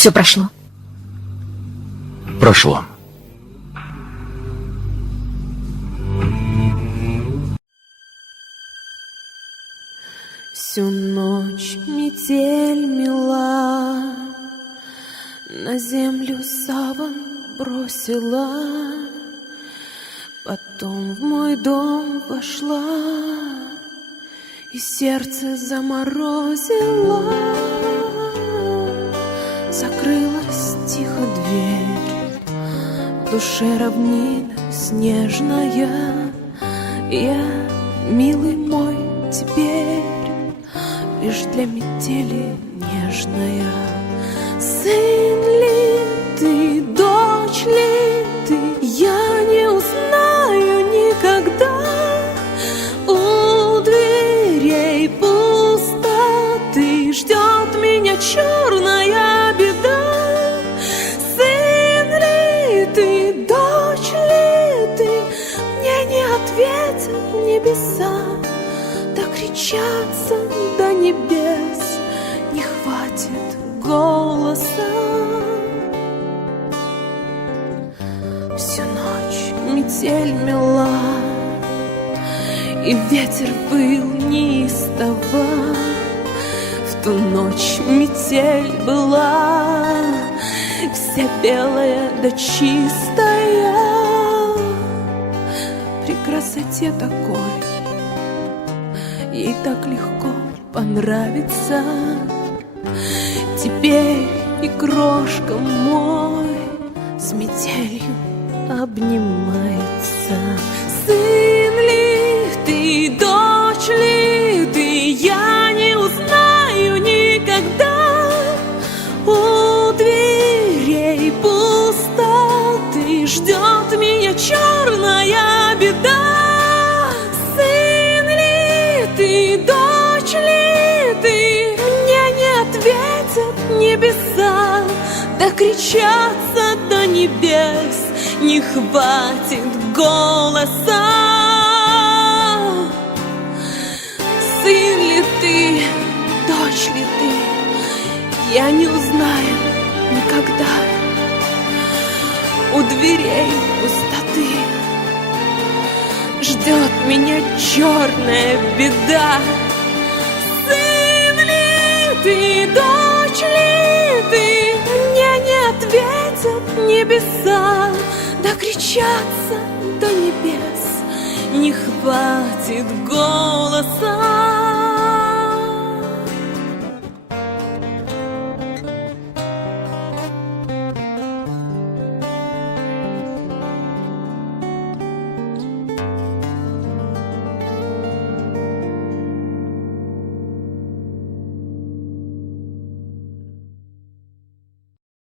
Все прошло. Прошло. Всю ночь метель мела, на землю саван бросила, потом в мой дом вошла и сердце заморозила. Закрылась тихо дверь, в душе равнина снежная. Я, милый мой, теперь лишь для метели нежная. Сын ли ты, дочь ли ты, я не узнаю никогда. У дверей пустоты ждет меня черная беда. Сын ли ты, дочь ли ты, мне не ответят небеса. Докричаться до небес не хватит голоса. Всю ночь метель мела, и ветер выл неистово. В ту ночь метель была вся белая да чистая. При красоте такой ей так легко понравится. Теперь и крошка мой с метелью обнимается. Сын ли ты, дочь ли ты, я не узнаю никогда. У дверей пустоты ждет меня черная беда. Сын ли ты, дочь ли ты, мне не ответят небеса. Докричаться до небес не хватит голоса. Сын ли ты, дочь ли ты, я не узнаю никогда. У дверей пустоты ждет меня черная беда. Сын ли ты, дочь ли ты, мне не ответят небеса. Докричаться до небес не хватит голоса.